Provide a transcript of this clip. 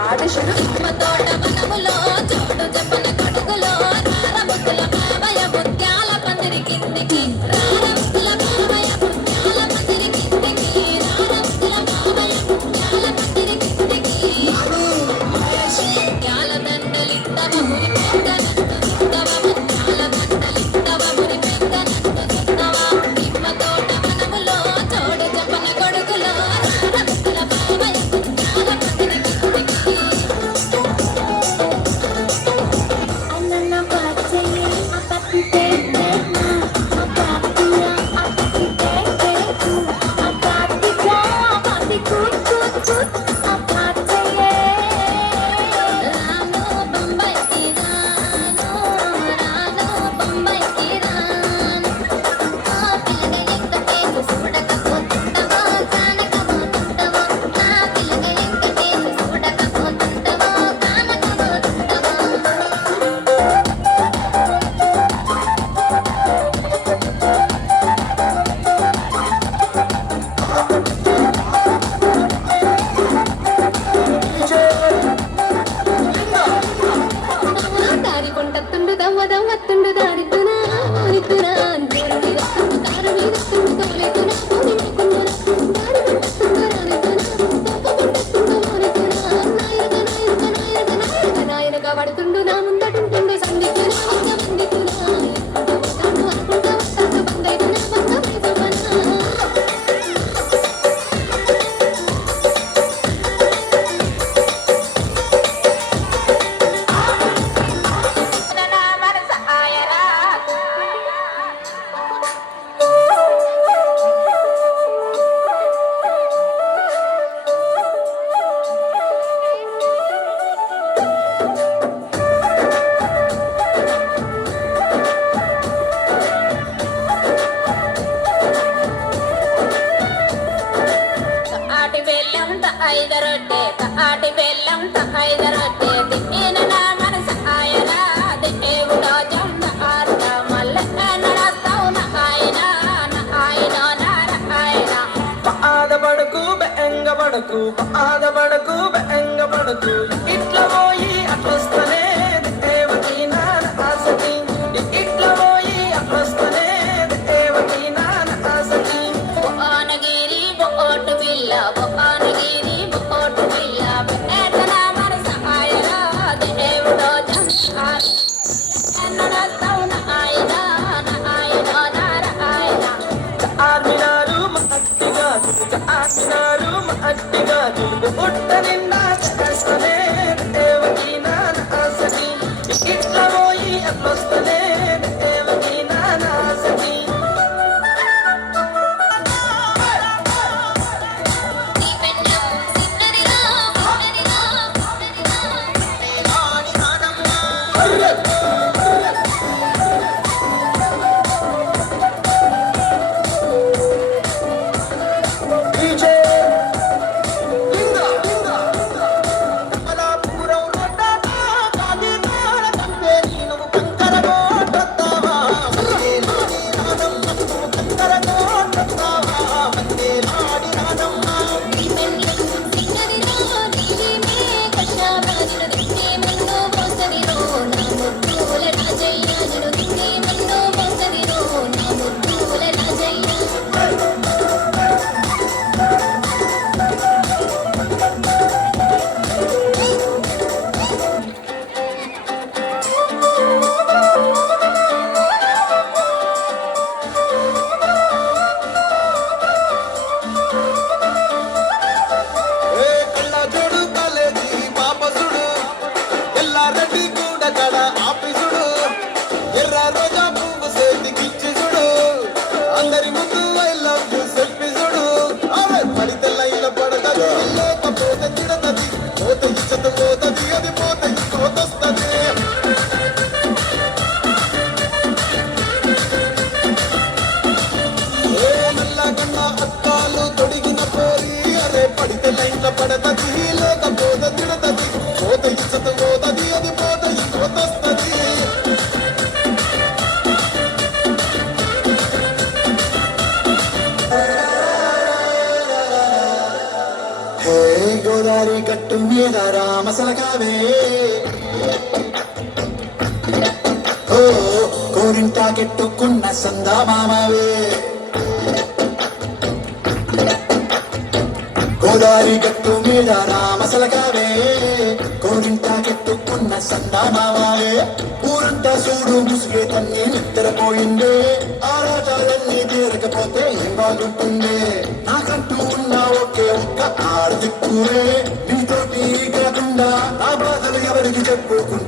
ఆడశుడు తోట వనములో చోటు చెప్పన కడుగులో రారముల బావయ ముత్యాల పందిరి కిందికి రారముల బావయ ముత్యాల పందిరి కిందికి రారముల బావయ ముత్యాల పందిరి కిందికి ముత్యాల దండలిత్తవ మురి పెంకనందు సుత్తవ ముత్యాల దండలిత్తవ మురి పెంకనందు సుత్తవ నిమ్మ తోట వనములో చోటు చెప్పన కడుగులో రారముల బావయ ముత్యాల పందిరి పడుతుండు నా ముందటుంటుండు ఐదరొట్టే ఆటి బెల్లం ఐదరొట్టే దిన్న నా మనసు ఆయనా దేవుడో జండ ఆరుట మల్ల నడస్తావు నా ఆయన నారాయణ ఆదబడకు బెంగబడకు ఆదబడకు బెంగబడకు ఇట్లా పోయి అట్లొస్తనే దేవకి నాన్న ఆసతి ఇట్లా పోయి అట్లొస్తనే దేవకి నాన్న ఆసతి బొనగిరి బొట్టు బిల్ల బొనగిరి బొట్టు బిల్ల బెట్టన మనసు ఆయనా దేవుడో జండ నడస్తావు నా ఆయన నారాయణ ఆర్మినారు అట్టిగా పుట్ట నిండా చేస్తనే దేవకి నాన్న ఆసతి ఇట్లా పోయి అట్లొస్తనే దేవకి నాన్న ఆసతి అందరి ముందు ఐ లవ్ యు సెల్ఫీ చూడు పడితే లైన్ పడతది లేకపోతే తిడతది పోత ఇచ్చత పోతది అది పోత ఇంకోతొస్తది నల్లగన్న అక్కాలు తొడిగిన పోరి అరే పడితే లైన్ పడతది లేకపోతే తిడతది పోత ఇచ్చత పోతది అది పోత మీద రామసలకావే ఓ కోరింటాకెట్టుకున్న సందామామవే గోదారి గట్టు మీద రామసలకావే కోరింటాకెట్టుకున్న సందామామవే ఊరంతా చూడు ముసుగే తన్ని నిద్రపోయిందే ఆరాటాలన్నీ తీరకపోతే ఏం బాగుంటుందే నాకంటూ ఉన్న ఒకే ఒక్క ఆడదిక్కువే నీతోటి కాకుండా నా బాధలు ఎవరికి చెప్పుకుంటా